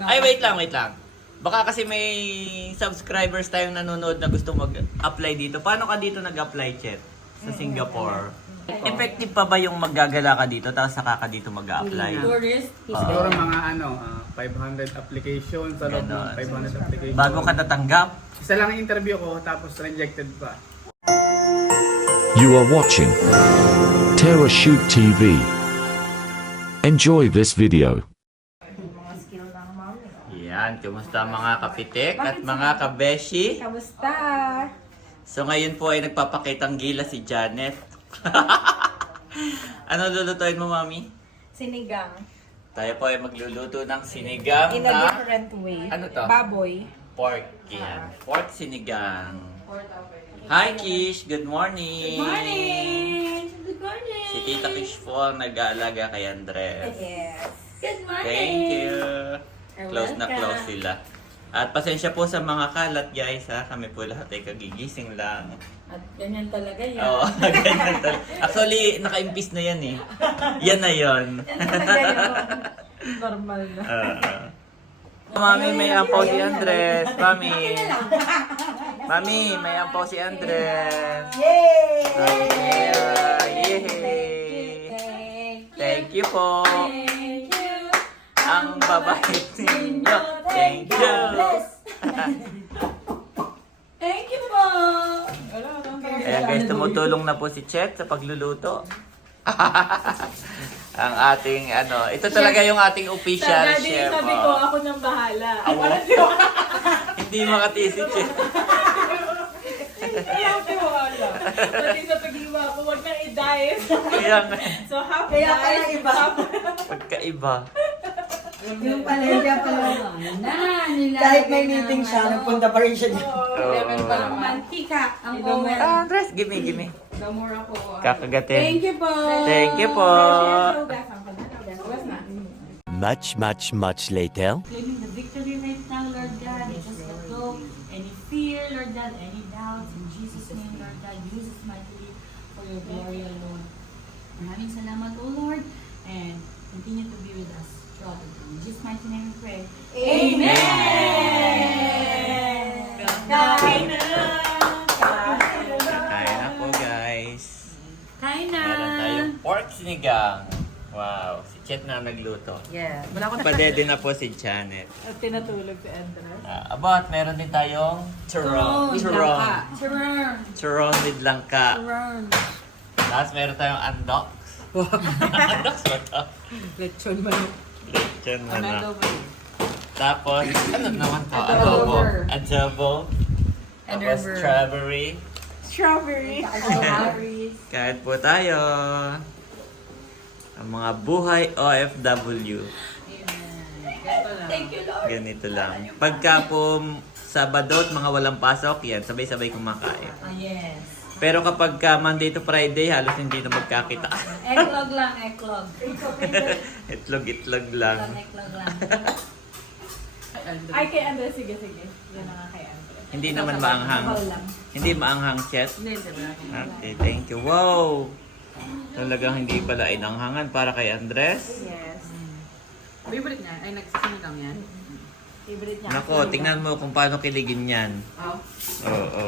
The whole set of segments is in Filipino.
Ay, wait lang. Baka kasi may subscribers tayong nanonood na gusto mag-apply dito. Paano ka dito nag-apply, Chet? Sa Singapore? Effective pa ba yung maggagala ka dito tapos saka ka dito mag-apply? Tourist. Siguro mga 500 applications, sa loob ng Ganon. 500 applications. Bago ka natanggap? Isa lang yung interview ko, tapos rejected pa. You are watching Terra Shoot TV. Enjoy this video. Yan, kumusta mga kapitek at mga kabeshi? Kamusta? So ngayon po ay nagpapakitang gila si Janet. Ano lulutuin mo, Mami? Sinigang. Tayo po ay magluluto ng sinigang In a na different way. Ano to? Baboy. pork. Yan, pork sinigang. Hi Kish, good morning! Good morning! Si Tita Kish po ang nag-aalaga kay Andres. Yes. Good morning! Thank you! Close na welcome. close sila. At pasensya po sa mga kalat guys ha, kami po lahat ay kagigising lang. At ganyan talaga yan. Oo, ganyan talaga. Actually, nakaimpis na yan eh. Yan na yun. Yan talaga yun. Normal na. Mami, may ampaw si Andres. Mami. Mami, may ampaw si Andres. Yay! Yay! Thank you po. Thank you. Ang babait ninyo. Thank you. Thank you po. Ayan guys, tumutulong na po si Chet sa pagluluto. Ang ating ito talaga yung ating official Dati chef. sabi ko, ako nang bahala. Ako. Hindi makati si Chet. Kaya ako wala. Pati sa pag-iwa ko, huwag nang i-diet. Kaya nga, So half Kaya diet, pala iba. half pagkaiba. Yung pala, siya pala. Kahit may meeting siya, nagpunta pa rin siya dito. level pa lang. Mantika. Ang Ito over. Andres, gimme. The more ako. Kakagatin. Thank you po. Thank you po. Hugas na. Much later. Claiming the victory right now, Lord God. Just let go any fear, Lord God, any doubts. In Jesus' name, Lord God, use us mightily for your glory, O Lord. Maraming salamat, O Lord, and continue to be with us throughout the day. In Jesus' mighty name we pray. Kain na! Kain na po guys. Kain na! Meron tayong pork sinigang. Wow, si Chet na nagluto. Yeah. Wala ko Padede na po si Janet. At tinatulog si Andres. About, meron din tayong turon. Turon with langka. Tapos meron tayong andoks. Andoks ba ito? Lechon manok. Lechon Ano manok. ba? Tapos, ano naman to? Adobo. Adobo. And Tapos rubber. strawberry. Strawberry. Kain po tayo. Ang mga buhay OFW. Thank you, Lord. Ganito lang. Pagka po Sabado at mga walang pasok, yan, sabay-sabay kumakain. Yes. Pero kapag ka Monday to Friday, halos hindi na magkakita. Eklog lang, eklog. Itlog lang. Eklog lang. Ay, kay Andres. Sige. Yan na nga kay Andres. Hindi naman maanghang. Bawal lang. Hindi maanghang, Chet. Hindi, diba? Okay, thank you. Wow! Talagang hindi pala inanghangan para kay Andres. Yes. Favorite niya? Ay, nagsisinigang yan? Favorite niya. Nako, tingnan mo kung paano kiligin yan. Oh. Oo.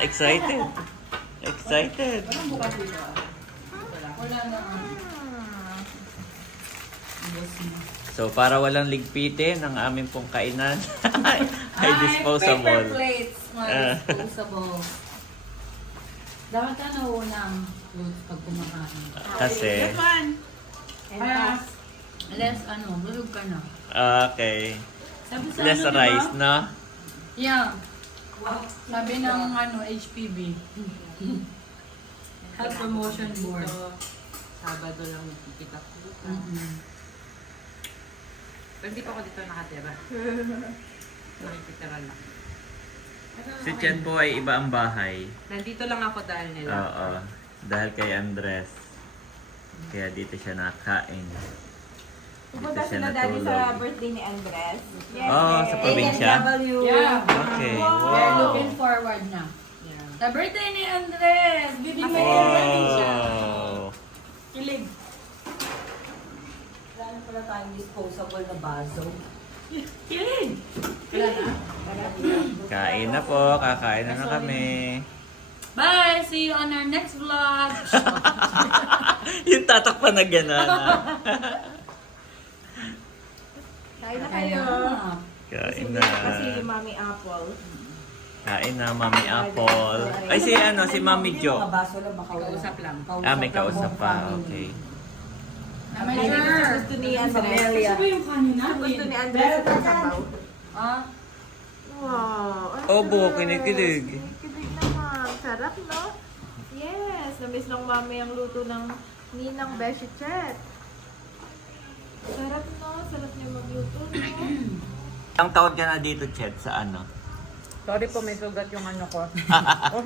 Excited. Excited. Wala na. So, para walang ligpitin ang aming pong kainan ay disposable. Paper plates. Mga disposable. Dapat ka nauunang fruits pag kumakain. Kasi, Kaya, less bulog ka na. okay. Sabi sa Less diba? rice, no? Yeah. Sabi ng HPB. Health Promotion Board. Sabado lang kita ko. Pero hindi pa ako dito nakatira. Nakikitira lang. Si Chen po ay iba ang bahay. Nandito lang ako dahil nila. Oo. Dahil kay Andres. Kaya dito siya nakain. Dito Pupunta siya sila daddy sa natulog. birthday ni Andres. Yes. Oh, sa probinsya? AFW. Yeah. Okay. We're Wow. looking forward na. Yeah. Sa birthday ni Andres! Bibig may birthday siya. Wow. Kilig. Wala tayong disposable na baso. Kain na po, kakain na kami. Bye! See you on our next vlog! Yung tatakpan na gano'n. Kain na kayo. Kain na. Kasi Mami Apple. Kain na, Mami Apple. Ay, si Mami Jo. Mga baso lang baka wala. Kausap lang. Ah, may kausap pa. Okay. Gusto ni Andres. Ano ba yung kanin natin? Gusto ni Andres sa sabaw. Ah, Wow. Obo, kinikilig. Kinikilig naman. Sarap, no? Yes. Namiss lang Mami ang luto ng Ninang Beshi Chet. Sarap, no? Sarap niya magluto, no? Ang taon ka na dito, Chet, sa ano? Sorry po, may sugat yung ano ko.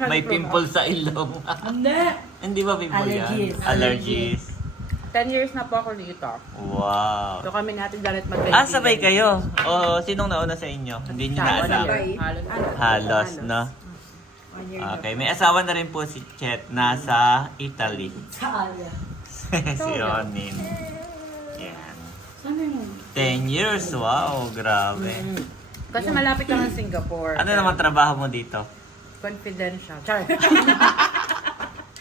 May pimple sa ilong. hindi! Hindi ba pimple Allergies. yan? Allergies. 10 years na po ako dito. Wow. So kami natin Janet mag Ah, sabay kayo? O, sinong nauna sa inyo? Hindi niyo naasawa? Halos, no? Okay, may asawa na rin po si Chet, nasa Italy. Sa ala. Si Onin. Yan. Sana yun? 10 years, wow, grabe. Kasi malapit lang ang Singapore. Ano naman trabaho mo dito? Confidential. Char.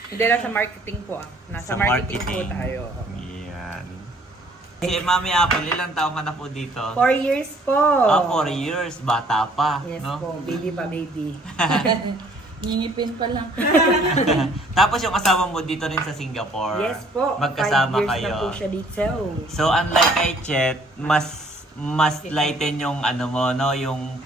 Hindi lang sa marketing po ah. Nasa marketing po tayo. Yan. Si Mami Apple, ilang taon ka na po dito? 4 years po. Ah, 4 years, bata pa, Yes no? po, baby pa baby. Ngingipin pa lang. Tapos yung asawa mo dito rin sa Singapore. Yes po. Magkasama 5 years kayo. na po siya dito. So unlike kay Chet, mas lighten yung ano mo, no, yung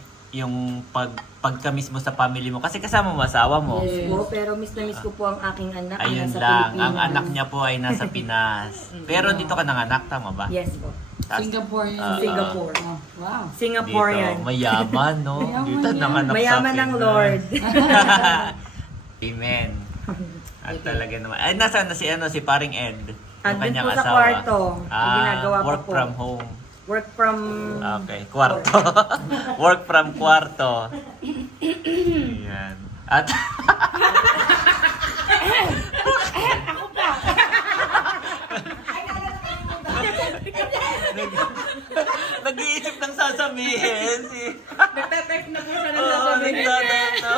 pagka mismo sa family mo kasi kasama mo asawa mo. Yes po, pero miss na miss ko po ang aking anak na Ayun nasa lang, Pilipinas. ang anak niya po ay nasa Pinas. Pero dito ka nanganak, tama ba? Yes po. Tas- Singapore yun. Singapore. Oh, wow. Singaporean. Dito, mayaman, no? Dito nanganak sa Mayaman ng Pinas. Lord. Amen. At talaga naman. Ay, nasaan na si paring Ed? Yung Andun kanyang po sa asawa. kwarto. Yung ginagawa pa Work po. from home. Work from... Okay, kwarto. Work from kwarto. Ayan. At... Nag-iisip ng sasabihin si... Nagtatype na po siya ng Oo, sasabihin. nagtatype na.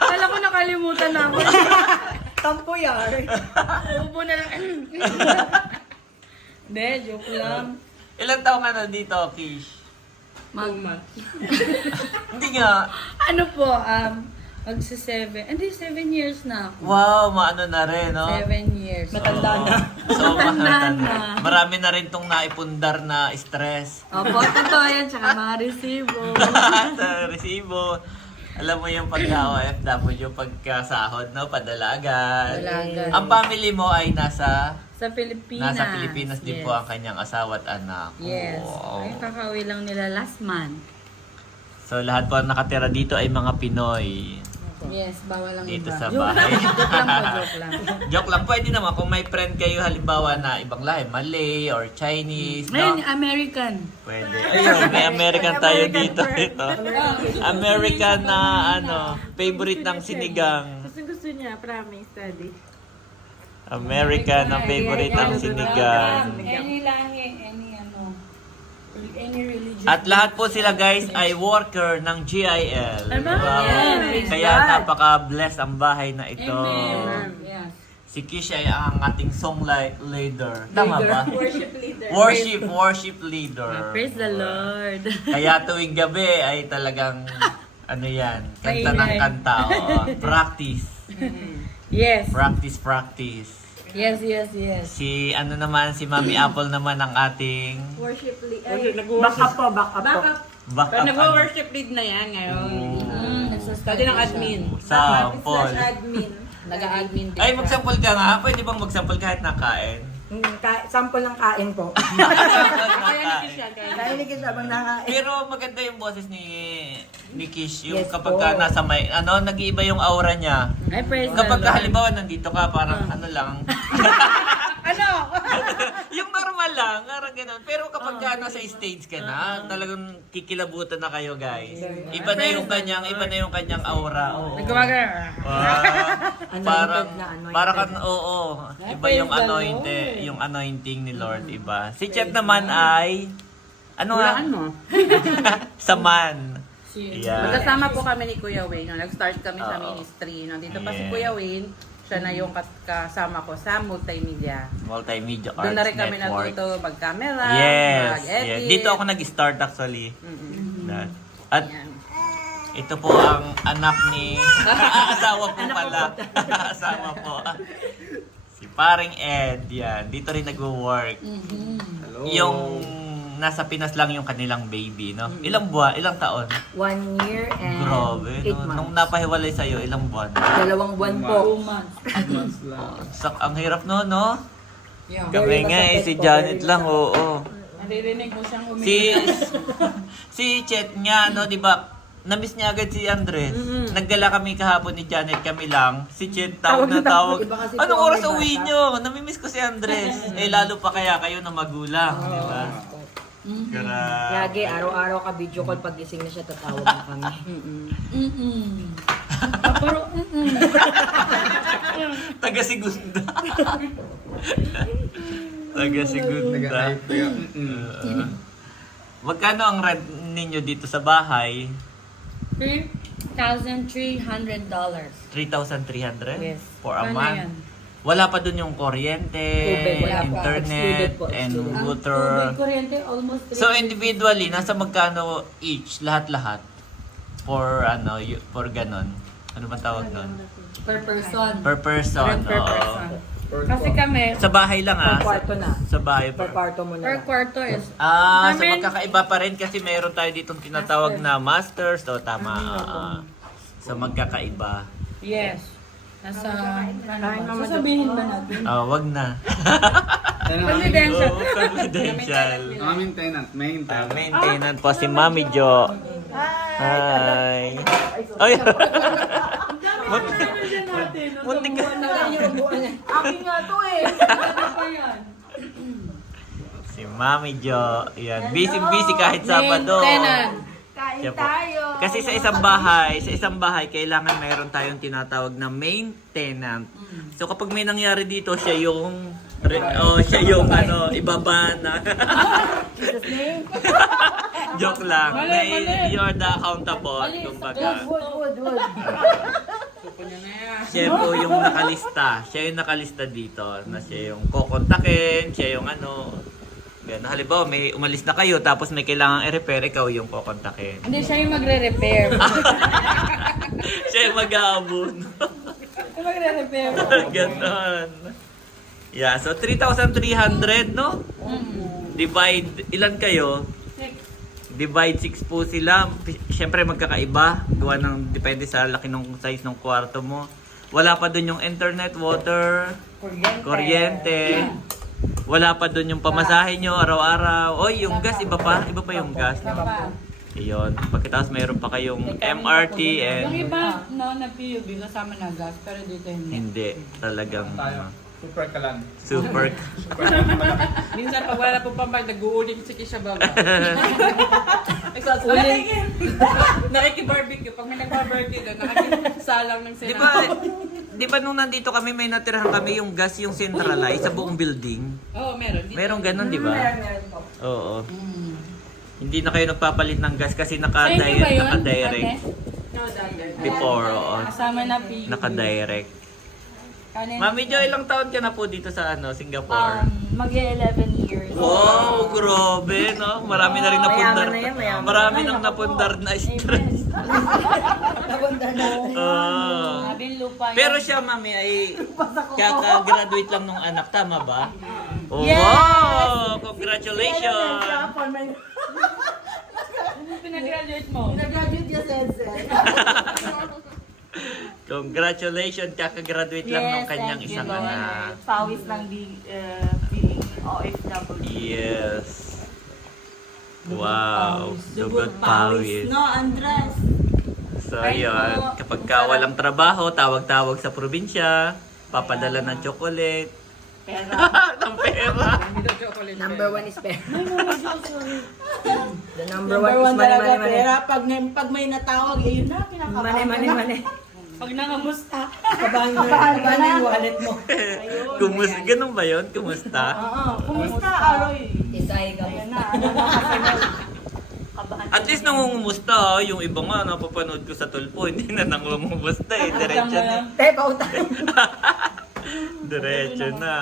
Kala ko nakalimutan na ako. Tampo yar. Ubo na lang. Hindi, joke lang. Ilan taong ka na dito, Kish? Magma. Hindi nga. Ano po, magsa 7 years na ako. Wow, maano na rin, no? 7 years. Matanda na. So, Matanda na. Marami na rin tong naipundar na stress. Opo, totoo yan, tsaka mga resibo. Sa resibo. Alam mo yung pagka-OFW, pagkasahod, no? Padala agad. Padala agad. Ang family mo ay nasa Pilipinas. Pilipinas din Yes. po ang kanyang asawa at anak. Yes. Wow. Ay, kakauwi lang nila last month. So, lahat po ang nakatira dito ay mga Pinoy. Yes, bawal lang Dito iba. sa Joke bahay. lang, joke lang po, joke lang. Joke lang, pwede naman kung may friend kayo halimbawa na ibang lahi, Malay or Chinese, Ngayon, no? American. Pwede. Ayun, may American tayo dito. Ito. American na favorite ng sinigang. Gusto niya, promise, daddy. American na favorite ng sinigang. Any lahi, any religion. At lahat po sila guys ay worker ng GIL. Ano? Wow. Yes. Kaya napaka-blessed ang bahay na ito. Amen. Yes. Si Kish ay ang ating song leader. Tama ba? Worship leader. Worship leader. Praise the Lord. Kaya tuwing gabi ay talagang ano yan, kanta ng Maingay. kanta. Practice. Yes. Practice. Yes. Si ano naman, si Mami Apple naman ang ating Worship leader. Baka po, baka po. backup. Pero nag-worship lead na yan ngayon. Dati ng admin. Sample. Admin. Nag-admin din. Ay, magsample ka nga. Pwede bang magsample kahit nakain? Sample ng kain po. Kaya ni siya. Nahiligid habang nakain. Pero maganda yung boses ni Kish. Yung Yes kapag po. ka nasa may, nag-iiba yung aura niya. Ay, praise the Kapag Lord. ka halimbawa nandito ka, parang ano lang. Ano? yung parang normal lang, parang ganun. Pero kapag ka nasa stage ka na, talagang kikilabutan na kayo, guys. Iba na yung kanyang aura. Oo. Gumagana. Parang, anointed. parang oo. Iba yung anointing ni Lord, iba. Si Chet naman ay, ano nga? Hulaan mo. Saman. Yeah. Magkasama po kami ni Kuya Wayne. No? Nag-start kami sa ministry. Nandito pa si Yeah. Kuya Wayne. Siya na yung kasama ko sa multimedia. Multimedia Arts Doon na rin kami Network. natuto mag-camera, Yes, mag-edit. yes. Dito ako nag-start actually. Mm-mm. At Yan. ito po ang anak ni asawa po pala. Asawa po. Si paring Ed, yan. Dito rin nagwo-work. Hello. Yung nasa Pinas lang yung kanilang baby, no? Ilang ilang taon? 1 year and Grabe, 8 no? months. Nung napahiwalay sa'yo, ilang buwan? 2 buwan po. 2 months. 2 months lang. Ang hirap no, no? Yeah. Kami nga eh, masakit si po, Janet very lang, masakit. oo. Naririnig mo siyang Si si Chet nga, no, di ba? Na-miss niya agad si Andres. Nagdala kami kahapon ni Janet, kami lang. Si Chet tawag na tawag. Iba kasi Anong po oras may uwi bata." nyo? Namimiss ko si Andres. Eh, lalo pa kaya kayo na magulang, di ba? Grabe. Lagi, araw-araw ka video call pag gising na siya, tatawag na kami. Pero, Taga-Segunda. Taga-Segunda. Nag-hype kayo. Magkano ang rent ninyo dito sa bahay? $3,300. 3,300? Yes. For a Paano month? yan? Wala pa dun yung kuryente, Tubig, wala pa. internet, Excluded po, and excluded. Ang water. tubig, kuryente, almost 3. So individually, nasa magkano each, lahat-lahat? For ano, for ganon. Ano ba tawag nun? per person. Per person. per oo. person. Per Kasi po. kami, Sa bahay lang Per ah. kwarto na. Sa bahay Per kwarto mo na Per lang. kwarto is So Namin- magkakaiba pa rin kasi meron tayo ditong tinatawag na masters. O tama. So magkakaiba. yes. Nasa, sasabihin ba natin? Wag na. Yan ang aming- confidential. Oo, confidential. ang aming tenant, main tenant. Maintenance po si Mami Jo. Hi. Ay. Muntik ka. Akin nga to eh. Si Mami Jo. Yan. Busy kahit Sabado. Tenant. Kain Siya po. tayo. Kasi sa isang bahay, kailangan mayroon tayong tinatawag na maintenance. So kapag may nangyari dito, siya yung ibaba na. Joke lang. You're the accountable, kumbaga. Wood. Siya po yung nakalista. Siya yung nakalista dito na siya yung kokontakin, siya yung ano. Ganun. Halimbawa, may umalis na kayo tapos may kailangang i-repair, ikaw yung kokontakin. Hindi siya yung magre-repair. Siya yung mag-aabon. Magre-repair. Ganon. Yeah, so 3,300, no? Divide, ilan kayo? Divide 6 po sila. Siyempre magkakaiba. Gawa ng, depende sa laki ng size ng kwarto mo. Wala pa dun yung internet, water, kuryente. Wala pa dun yung pamasahe nyo araw-araw. Oy, yung gas, iba pa yung gas. No? Iyon. Pagkatapos mayroon pa kayong MRT and Yung iba, no, na PUB, kasama na gas, pero dito hindi. hindi. Talagang Tayo. Super kalan. super. Minsan pag wala po pambag, nag-uuling si Kisha Baba. Nakikibarbecue. Pag may nag-barbecue doon, nakikisalang ng Di ba nung nandito kami may natirahan kami yung gas yung centralized sa buong building? Oo, meron. Dito. Merong ganun, di ba? Oo. Hindi na kayo nagpapalit ng gas kasi naka-direct. Before, oo. Kasama na PUB. Naka-direct. Kanin. Mami Jo, ilang taon ka na po dito sa Singapore? Mag-11 years. Wow, grabe, no? Marami na rin napundar. Mayaman na yan, mayaman. Marami nang napundar na stress. Nabunda na. Oo. Sabing lupa yun. Pero siya, mami, ay kaka-graduate lang nung anak. Tama ba? Oh, Yes! wow! Congratulations! Ano pinag-graduate mo? Nag-graduate yung Sensen. Congratulations! Kaka-graduate lang nung kanyang thank you, isang Lord. anak. Pawis lang being OFW. Yes. Wow. Dugot pawis. No, Andres. So, yun. Kapag ka walang trabaho, tawag-tawag sa probinsya, papadala ng chocolate. Pera. Ng pera. Milk chocolate. Number one is pera. Ay, mama, sorry. The number Number one is one money, talaga money, money. pera. Pag may natawag, yun na, kinakabahan Money, money, ka na. money. Pag nangamusta. Kabahan mo yung wallet mo. Kumusta? Ganun ba yun? Kumusta? Oo, kumusta, Aroy? Isay ka mo. Ayan na, ano na kasi mo. Kabahan. At least nangungumusta ah. Yung iba nga, napapanood ko sa tulpo, hindi na nangungumusta eh. Diretso na. Te, pautang. Diretso na.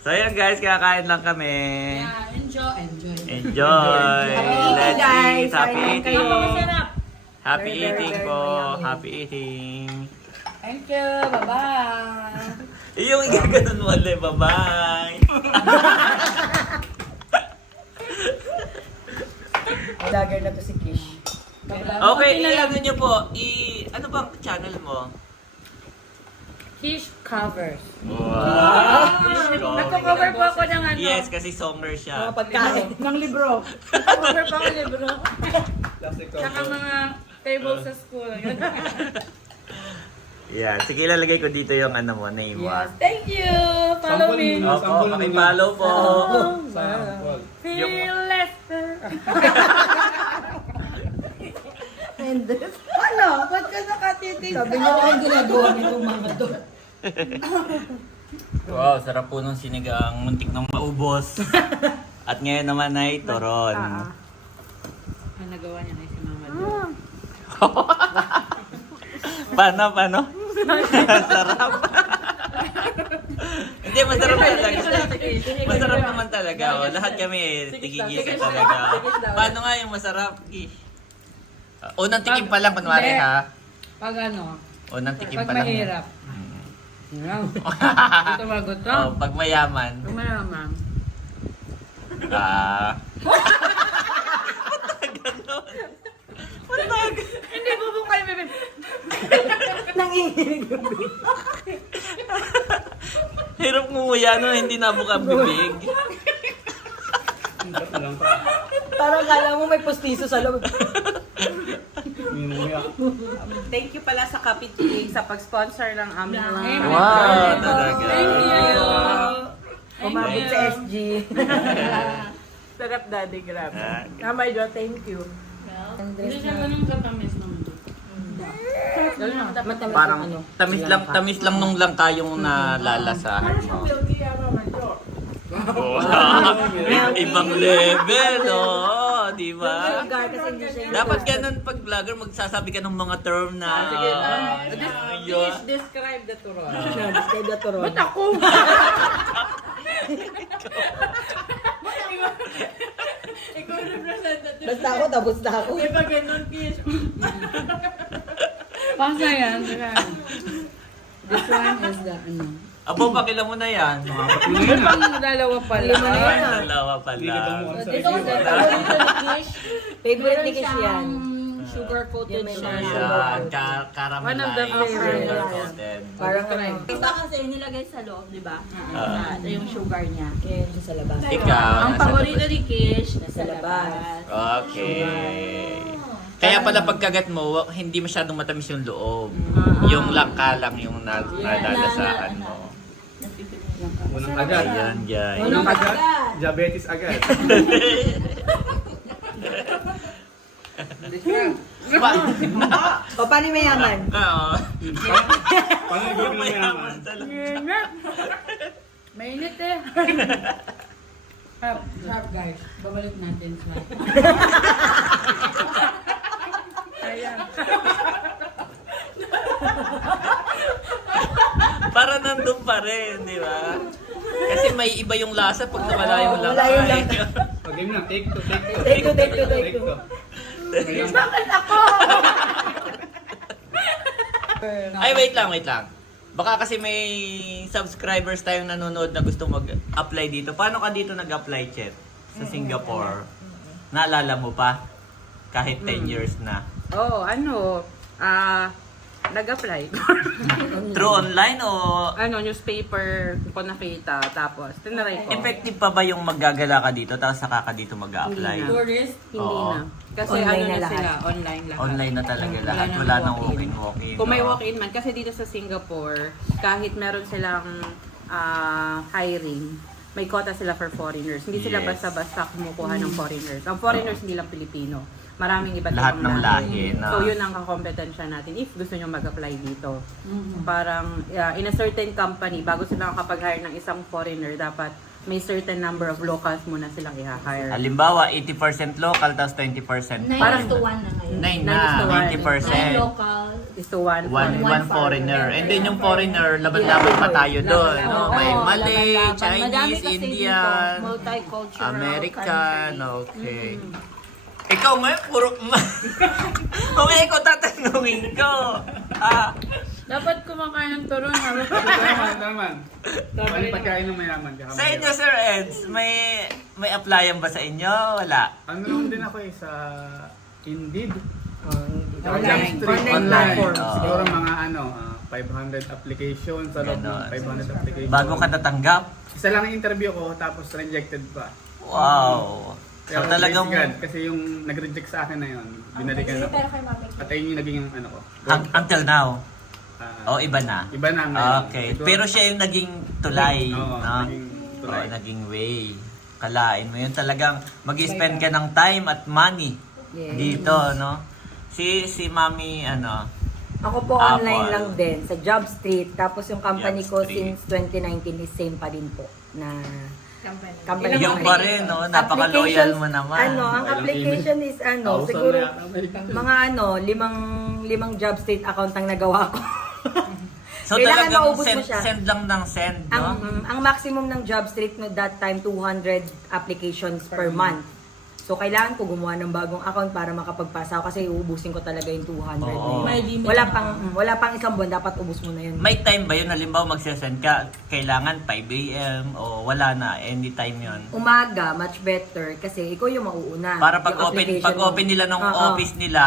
So ayan guys, kakain lang kami. Yeah, enjoy. Enjoy! Let's guys. eat! Happy Kain eating! kayo. Masarap. Happy Very, very, eating very po! yummy. Happy eating! Thank you. Bye-bye. Yung igaganon mo ulit, bye-bye! Vlogger na to si Kish. Okay, i-ano nyo po, ano bang channel mo? Kish covers. Wow! Nagko-cover po ako ng ano. Yes, kasi songer siya. Mga pagkain. Ng libro. Nagko-cover po ako ng libro. Plastic Tsaka cover. mga tables sa school. Yun. Yeah, sige lalagay ko dito yung ano mo, name mo. Yes. Thank you. Follow me. Opo, pakipollow po. Sample. Feel Lester. And Ano? Ba't ka nakatitig? sabi niya ang ginagawa nitong mga to. Wow, sarap po ng sinigang, muntik nang maubos. At ngayon naman ay toron. Ang nagawa niya na si Mama Jo. Paano? Sarap. Hindi, masarap talaga. Masarap naman talaga. Oh. Lahat kami tigigisa talaga. Paano nga yung masarap? Unang tikim pa lang, kunwari Hindi. ha. Pag ano, Unang tikim pag pa lang. mahirap. Yan. Ito magutom. Oh, pag mayaman. Pag mayaman. Hindi bubukay, bebe. Nanginginig yung Hirap ngumuya no, hindi nabuka ang bibig. Ba't na lang pa? Parang kala mo may postiso sa loob. Minuya. Thank you pala sa Kapit sa pag-sponsor ng aming live. Wow, talaga. Thank you. Umabot sa SG. Sarap, Daddy. Grabe. Ah. Mama Jo, thank you. Hindi siya ganun katamis ng Matamis Parang yung ano. tamis lang nung langka yung nalalasahan mo. Wow. Ibang level, oh, di ba? Lugar kasi hindi siya yung Dapat ganun pag vlogger magsasabi ka ng mga term na Please describe the turon. Describe the turon. Ba't ako? Ikaw representative. Basta ako, tapos na ako. Di ba ganun, Kish? Pasa yan. This one is the ano. Abo, pakila mo na yan. May pang dalawa pala. Dalawa Hindi ka pala. mo sa Ito ang favorite ni Kish. Favorite ni Kish yan. Sugar-coated Yung siya. may Ayan, One of the caramelized, favorite. sugar-coated. Parang ano. Iba kasi nilagay sa loob, di ba? Ito yung sugar niya. Kaya yun siya sa labas. Ikaw, Ang nasa paborito labas. ni Kish, nasa Sa labas. labas. Okay. Kaya pala pagkagat mo, hindi masyadong matamis yung loob. Yung langka lang yung nalalasahan mo. Unang agad. Ayan, guys. Unang agad. Diabetes agad. O, paano yung mayaman? Oo. Paano yung gawin ng mayaman? Mainit eh. Sharp guys. Babalik natin sa... Ayan. Para nandun pa rin, di ba? Kasi may iba yung lasa pag nawala yung langka. Wala yung langka. Pag game na, take two. Take two. Ngayon, Ay, wait lang. Baka kasi may subscribers tayong nanonood na gusto mag-apply dito. Paano ka dito nag-apply, Chet? Sa Singapore? Naalala mo pa? Kahit 10 years na. Oh, ano? Nag-apply. Through online o ano, newspaper ko nakita. Tapos, tinaray ko. effective pa ba yung maggagala ka dito tapos saka ka dito mag-apply? Tourist. Hindi Oo. na. Kasi Online ano na na lahat. sila, online lahat. Online na talaga lahat. nang Wala nang walk-in. walk-in. Kung may no? walk-in man, kasi dito sa Singapore, kahit meron silang hiring, may quota sila for foreigners. Hindi sila Yes. basta-basta kumukuha ng foreigners. Ang foreigners hindi lang Pilipino. Maraming iba't Lahat ibang ng lahi na. So yun ang kakompetensya natin if gusto nyo mag-apply dito. Parang in a certain company, bago sila makapag-hire ng isang foreigner, dapat may certain number of locals muna silang i-hire. Halimbawa, 80% local, tapos 20% 9 Parang- to 1 na ngayon. 9 9 is to na, 1. 90%. 9 local. Is to one One foreigner. foreigner. And then yung foreigner, laban-laban pa tayo doon. No? May Oo, Malay, laban-laban. Madami Chinese, kasi Indian, dito, multicultural American, country. okay. Ikaw ngayon, puro... okay, ikaw tatanungin ko. Dapat kumakain ng turon. Hawak ka. Naman. Bali pagkain ng mayaman. Sa inyo, Sir Eds, may applyan ba sa inyo? Wala. Ano naman din ako sa Indeed. Online. Jobstreet, Online platforms. Siguro mga 500 applications. Sa loob ng Ganon. 500 applications. Bago ka natanggap? Isa lang yung interview ko, tapos rejected pa. Wow. So Pero talagang praise God, kasi yung nag-reject sa akin na yun, binalikan ako. At ayun yung naging ano ko. until now. Ah, Iba na. Iba na ngayon. Okay. Siguro- Pero siya yung naging tulay. Oo, no? naging tulay. Oo, naging way. Kalain mo yun talagang mag-spend ka ng time at money dito, no? Si Mami, ano, Ako po Apple. online lang din sa Job Street. Tapos yung company ko Jobstreet. since 2019 is same pa din po na company. yung pa rin, no? Napaka-loyal mo naman. Ano, ang Walang application is ano, 1,000 siguro na yata, American. mga ano, limang Job Street account ang nagawa ko. So Kailangan talagang maubos mo siya. send lang ng send, no? Ang maximum ng Job Street no that time 200 applications per month. So kailangan ko gumawa ng bagong account para makapagpasa ako kasi uubusin ko talaga yung 200 na Oo. yun. May limit Wala na. pang isang buwan dapat ubos mo na yun. May time ba yun? Halimbawa magsasend ka, kailangan 5 a.m. o wala na, anytime yun? Umaga, much better kasi ikaw yung mauuna. Para Yung application mo. pag-open nila ng Oo. office nila,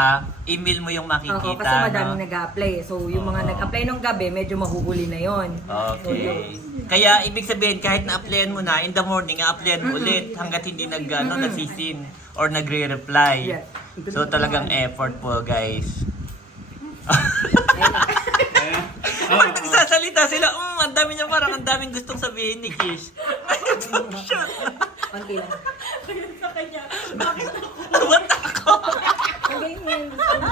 email mo yung Oo, makikita, kasi madaming no? nag-a-apply. So, yung mga Oo. nag-apply nung gabi, medyo mahuhuli na yon. Okay. Kaya ibig sabihin kahit na-applyan mo na, in the morning, a-applyan mo ulit hanggat hindi nagsisin or nagre-reply. Yes. So talagang effort po, guys. Pag nagsasalita sila, ang dami niya parang ang daming gustong sabihin ni Kish. Konti lang. Ba't ako? Ang ganyan yung gusto mo.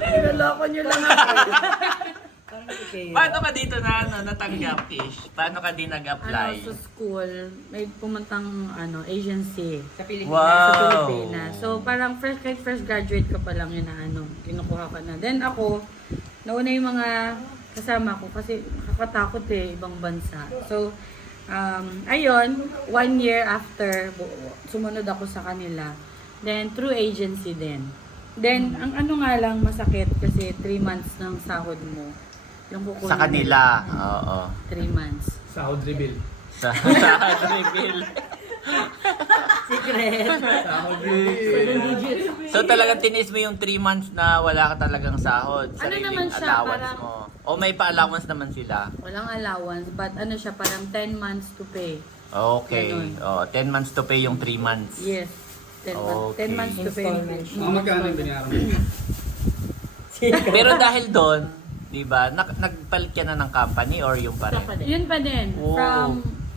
Niloloko nyo lang ako. Parang okay. Paano ka dito natanggap, Kish? Paano ka din nag-apply? Sa school, may pumuntang agency Sa Pilipinas. Wow. sa Pilipinas. So parang kahit fresh graduate ka pa lang yun na kinukuha ka na. Then ako, nauna yung mga kasama ko kasi nakakatakot ibang bansa. So, ayun, 1 year after, sumunod ako sa kanila. Then, through agency din. Then, ang ano nga lang masakit kasi 3 months ng sahod mo. Yung kukunin Sa kanila. Oo. 3 months. Sahod reveal. Sa reveal. Secret. Sahod reveal. So talagang tinis mo yung 3 months na wala ka talagang sahod. Ano Sariling naman siya, allowance parang- mo. O may pa-allowance naman sila. Walang allowance, but ano siya, parang 10 months to pay. Okay. Ganun. 10 months to pay yung 3 months. Yes. 10 months. Okay. 10 months to pay. Installment. Mga magkano yung binayaran mo? Pero dahil doon, 'di ba? Nagpalit ka na ng company or yung pa rin? Yun pa din. Oh. From,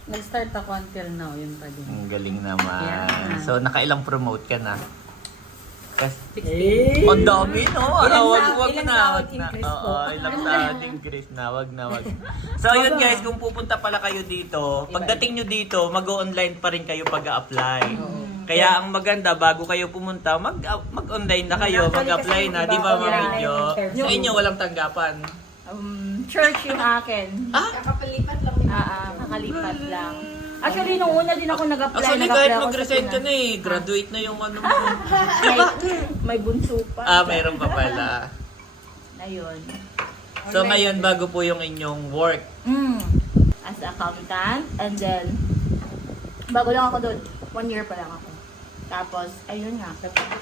nag-start ako until now, yun pa din. Ang galing naman. Yeah. So nakailang promote ka na? Kasi, Eh. ang dami, no? Ilang Wag ilang na, sahod wag na. increase po? Oo, ilang sahod increase na. Wag na, wag. So, yun guys, kung pupunta pala kayo dito, pagdating nyo dito, mag-online pa rin kayo pag-a-apply. Kaya ang maganda, bago kayo pumunta, mag-online na kayo, Actually, mag-apply kasi na. iba Di ba, ko Ma'am na Medyo? yung interview. Sa inyo, walang tanggapan. Church yung akin. Kakapalipat lang. Kakalipat lang. Actually, nung una din ako nag-apply. Actually, nag-apply kahit ako sa mag-resign ka Pinas. na graduate na yung ano mo. May bunso pa. Mayroon pa pala. Ayun. So, ngayon, bago po yung inyong work. As a accountant. And then, bago lang ako doon. 1 year pa lang ako. Tapos, ayun nga.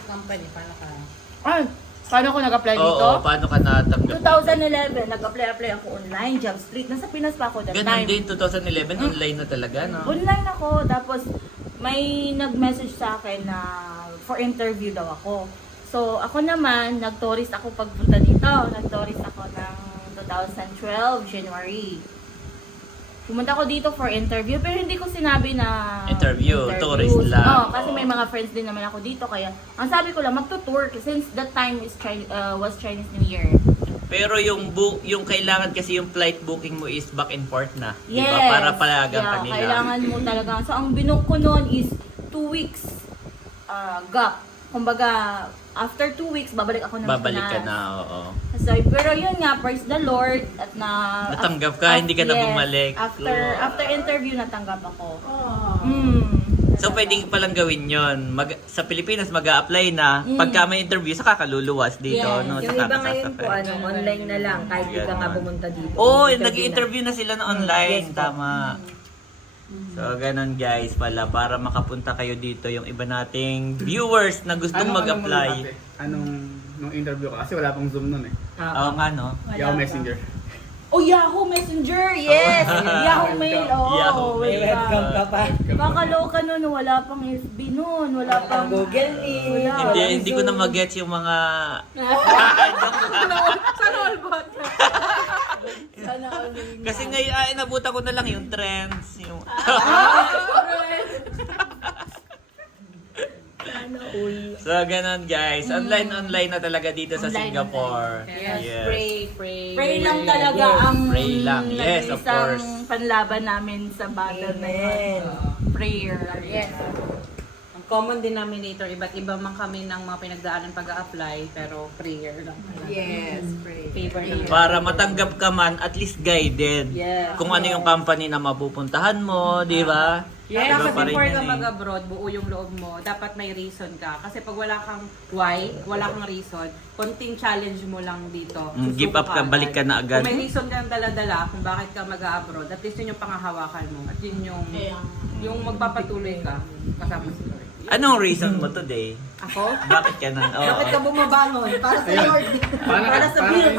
Company, paano ka? Ay, paano ako nag-apply dito? Oo, paano ka natanggap? 2011, nag-apply ako online, Job Street. Nasa Pinas pa ako that Ganun time. din, 2011, online na talaga, no? Online ako, tapos may nag-message sa akin na for interview daw ako. So, ako naman, nag-tourist ako pagpunta dito. Nag-tourist ako ng 2012, January. pumunta ko dito for interview, pero hindi ko sinabi na Interview, tourist lang. Oo, kasi may mga friends din naman ako dito, kaya ang sabi ko lang, magtutour since that time is was Chinese New Year. Pero yung kailangan kasi yung flight booking mo is back and forth na. Yes. Diba? Para palagan Yeah, ka nila. kailangan mo talaga. So, ang binook ko noon is 2 weeks gap. Kumbaga, after 2 weeks, babalik ako ng Babalik ka Pinas. na, oo. So, pero yun nga, praise the Lord at Natanggap ka, hindi ka na bumalik. After interview, natanggap ako. Oh. So, pwedeng palang gawin yon. Sa Pilipinas, mag-a-apply na. Pagka may interview, saka kaluluwas dito. Yes. No? Yung Saka iba ngayon po, sasakay. online na lang, kahit di ka nga pumunta dito. Oo, Interview nag-interview na sila na online. Yes po. Tama. So, ganun guys pala. Para makapunta kayo dito, yung iba nating viewers na gustong mag-apply. Nung interview ka? Kasi wala pang Zoom nun eh. Oo nga, no? Yahoo Messenger. Oh, Yahoo Messenger! Yes! Yahoo Mail! Oh, Yahoo Mail. Webcam ka pa. Kakaloka nun, wala pang FB nun, wala pang Google Meet. Wala. Hindi ko na mag-gets yung mga... Sana all bot. Kasi ngayon, inabutan ko na lang yung trends. Yung... So, ganun guys. Online na talaga dito sa Online Singapore. Yes. Pray. Pray lang talaga ang Pray lang. Yes, of course. nag-iisang panlaban namin sa battle na yun. Prayer. Yes. Ang common denominator, iba't iba man kami ng mga pinagdaanan pag-a-apply, pero prayer lang. Yes, pray. Favor lang. Para matanggap ka man, at least guided. Yes. Kung ano yung company na mapupuntahan mo, di ba? Yes, Iba dapat pa rin before yan ka eh. mag-abroad, buo yung loob mo, dapat may reason ka. Kasi pag wala kang why, wala kang reason, konting challenge mo lang dito. Give up ka, balik ka na agad. Kung may reason kang dala-dala kung bakit ka mag-abroad, at least yun yung pangahawakan mo. At yun yung magpapatuloy ka kasama si Lord. Anong reason mo today? Ako? Bakit ka nun? Oo. Bakit ka bumabangon? Para sa Lord. Para sa bills.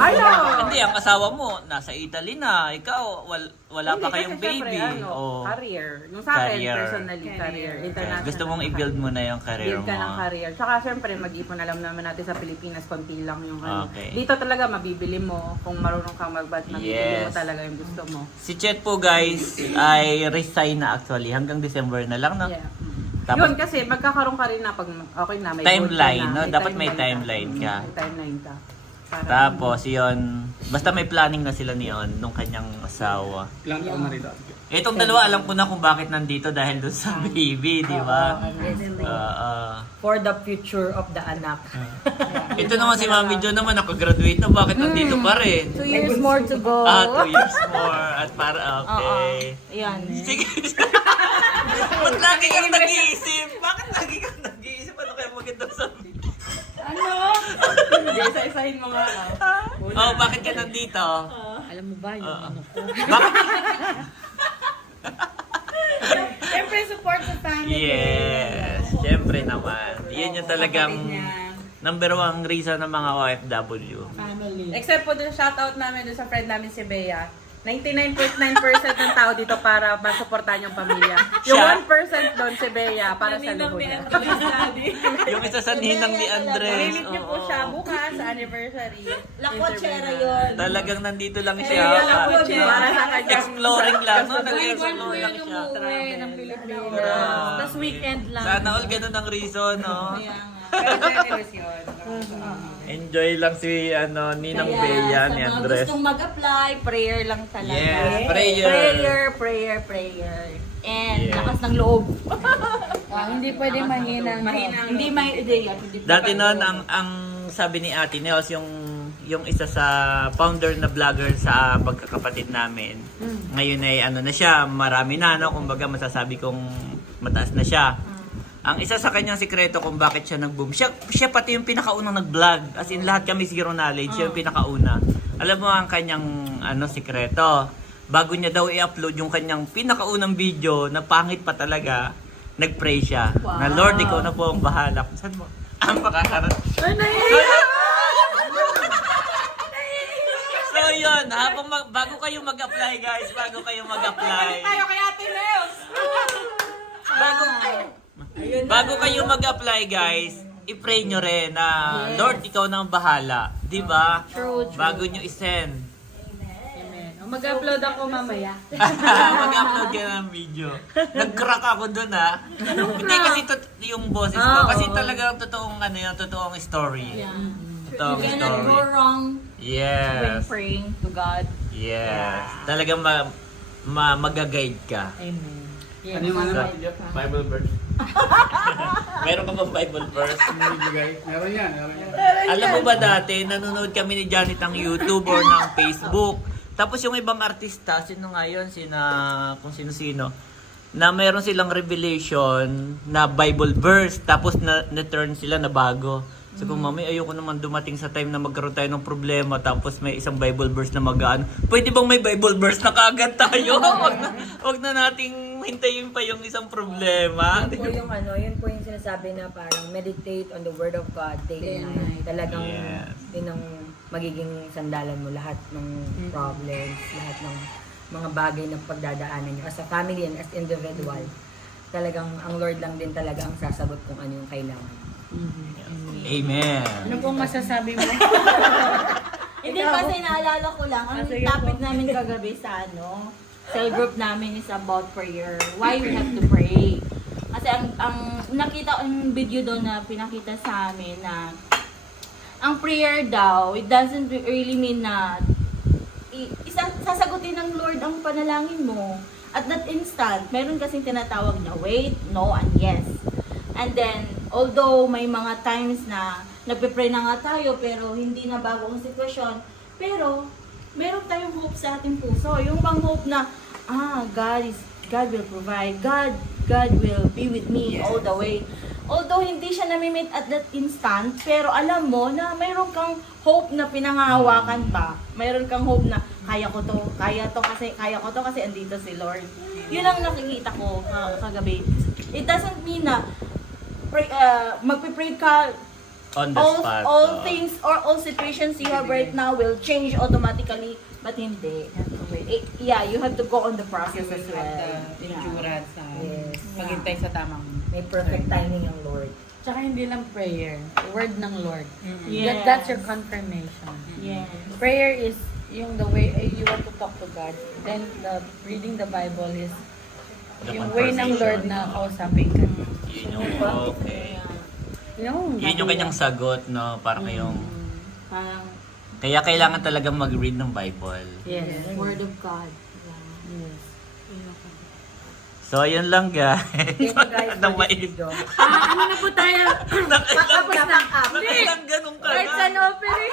Hindi, ang asawa mo, nasa Italy na. Ikaw, wala pa Hindi, kayong kasi syempre, baby. ano, Oo. career. Yung sa akin, Career. personally, career. International. Gusto mong i-build mo na yung career Build ka ng mo. career. Tsaka syempre, mag-ipon, alam naman natin sa Pilipinas, konti lang yung ano. Okay. Dito talaga, mabibili mo. Kung marunong kang mag-bat, mabibili mo Yes. talaga yung gusto mo. Si Chet po guys, ay resign na actually. Hanggang December na lang, no? Yeah. Tapos- Yun, kasi magkakaroon ka rin na pag okay na, may Timeline, goal ka na, no? Dapat may timeline ka. May timeline ka. Para- Tapos, yun, basta may planning na sila niyon nung kanyang asawa. Ilang taon na rito? Itong dalawa, alam ko na kung bakit nandito dahil doon sa baby, di ba? Oo. For the future of the anak. Ito naman si Mami Jo naman, nakagraduate na, bakit nandito pa rin? 2 years more to go. 2 years more. At para, okay. Ayan. Sige. Ba't lagi kang nag-iisip? Bakit lagi kang nag-iisip? Ano kaya maganda sa... Hindi, isa-isahin mo nga. Oh, bakit ka nandito? Alam mo ba yung ano ko? Bakit? Siyempre, support sa family. Yes. Siyempre naman. Yan yung talagang number one reason ng mga OFW. Except po dun, shoutout namin dun sa friend namin si Bea. 99.9% ng tao dito para masuportahan yung pamilya. Yung Siya? 1% doon si Bea para sa luho niya. Yung isa sa ninang ni Andres. Nililit niyo po siya bukas sa anniversary. Lakotsera yun. Talagang nandito lang siya. Kaya lang po siya. Para sa kanya. Exploring lang. No? One Nag-explore po lang yung siya. umuwi ng Pilipinas. Ah. Tapos weekend lang. Sana all ganun ang reason, no? Pero generous yun. Enjoy lang si Ninang Bea ni Sa mga Andres. gustong mag-apply, prayer lang talaga. Yes, prayer. Prayer. And Yes. lakas ng loob. Hindi pwede mahinang. Hindi may ideya. Dati noon ang sabi ni Ate Nels yung isa sa founder na vlogger sa pagkakapatid namin. Ngayon ay na siya, marami na kumbaga masasabi kong mataas na siya. Ang isa sa kanyang sikreto kung bakit siya nag-boom, siya pati yung pinakaunang nag-vlog. As in lahat kami zero knowledge, siya yung pinakauna. Alam mo ang kanyang sikreto. Bago niya daw i-upload yung kanyang pinakaunang video na pangit pa talaga, nag-pray siya. Na Lord, ikaw na po ang bahala. Saan mo? Ang makakaroon. So yun, bago kayo mag-apply guys, bago kay Ate Leos! Bago kayo mag-apply guys, i-pray nyo rin na Lord, ikaw na ang bahala. Di ba? True. Bago nyo i-send. Amen. Mag-upload ako mamaya. Mag-upload ka ng video. Nag-crack ako dun Hindi kasi yung boses ko. Kasi talaga totoong totoong story. Totoong You cannot go story. wrong when Yes. praying to God. Yes. Talagang mag-guide ka. Amen. Ano yung Bible verse? Meron ka bang Bible verse? Ibigay. Meron yan. Alam mo ba dati, nanonood kami ni Janet ng YouTube or ng Facebook. Tapos yung ibang artista, sino nga yun, kung sino-sino, na mayroon silang revelation na Bible verse, tapos na-turn sila na bago. So kung mami, ayoko naman dumating sa time na magkaroon tayo ng problema, tapos may isang Bible verse na magaan. Pwede bang may Bible verse na kaagad tayo? Wag na nating hintayin pa yung isang problema. Yun po yung sinasabi na parang meditate on the Word of God day and night. Talagang Yes. yun ang magiging sandalan mo lahat ng problems, lahat ng mga bagay na pagdadaanan nyo as a family and as individual. Talagang ang Lord lang din talaga ang sasagot kung ano yung kailangan. Amen. Ano pong masasabi mo? Hindi kasi naalala ko lang, ang sige topic namin kagabi sa cell group namin is about prayer. Why we have to pray. Kasi ang nakita ko yung video doon na pinakita sa amin na ang prayer daw, it doesn't really mean na sasagutin ng Lord ang panalangin mo. At that instant, meron kasing tinatawag na wait, no, and yes. And then, although may mga times na nagpe-pray na nga tayo pero hindi na bago ang sitwasyon, pero meron tayong hope sa ating puso. Yung bang hope na, God will provide, God will be with me all the way. Although hindi siya nami-meet at that instant, pero alam mo na mayroon kang hope na pinangahawakan pa. Mayroon kang hope na kaya ko to kasi andito si Lord. Yun ang nakikita ko kagabi. It doesn't mean na magpe-pray ka On the spot. all things or all situations you have right now will change automatically, but hindi. You have to go on the process as well. Endurance. Yes. Maghintay sa tamang. May perfect timing ang Lord. Tsaka hindi lang prayer. Word ng Lord. Yes. That's your confirmation. Yes. Prayer is yung the way you want to talk to God. Then reading the Bible is The yung way ng Lord na kausapin ka. Yun yung okay. Yun yung kanyang sagot, no? Parang yung... Parang Kaya kailangan talagang mag-read ng Bible. Yes. Word of God. Yes. So, ayun lang, guys. Thank you guys Nang for this mais. video. Ano na po tayo? Nakailang ganun ka Kahit sa na. offering.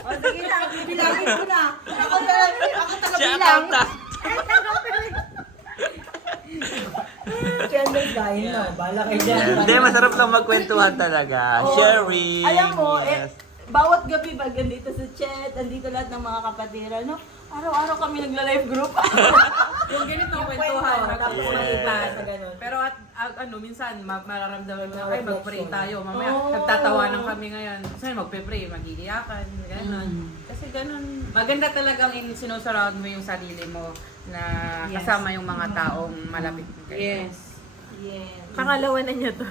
O sige na, bibilangin ko na. Ako Siya tagabilang. ang Channel dahil na. Bala kayo dyan. Hindi, masarap lang magkwentuhan talaga. Sharing. Alam mo, Yes. bawat gabi pag andito sa chat, andito lahat ng mga kapatira, no? Araw-araw kami nagla-live group. Yung ganitong Kwento, kwentuhan, tapos Yes. malipa sa ganun. Pero minsan mararamdaman mo, ay mag-pray tayo. Mamaya, Oo. nagtatawanan kami ngayon. Kasi magpe-pray, mag-iiyakan, gano'n. Kasi gano'n. Maganda talagang sinusurround mo yung sarili mo na kasama yung mga taong malapit mo kayo. Yes. Yes. Pangalawa na niya to.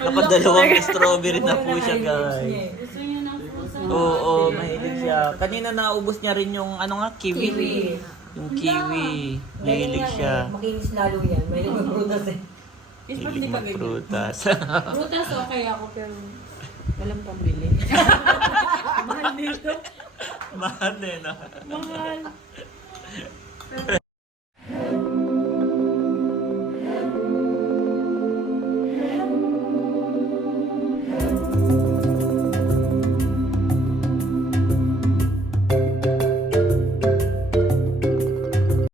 Nakadalawang strawberry na po siya, guys. Gusto niyo ng puso? Oo, mahilig siya. Kanina naubos niya rin yung kiwi. Yung kiwi. Mahilig siya. Makinis lalo yan. May nagprutas eh. Mahilig magprutas. Butas okay ako pero walang pambili. Mahal din, no? Mahal.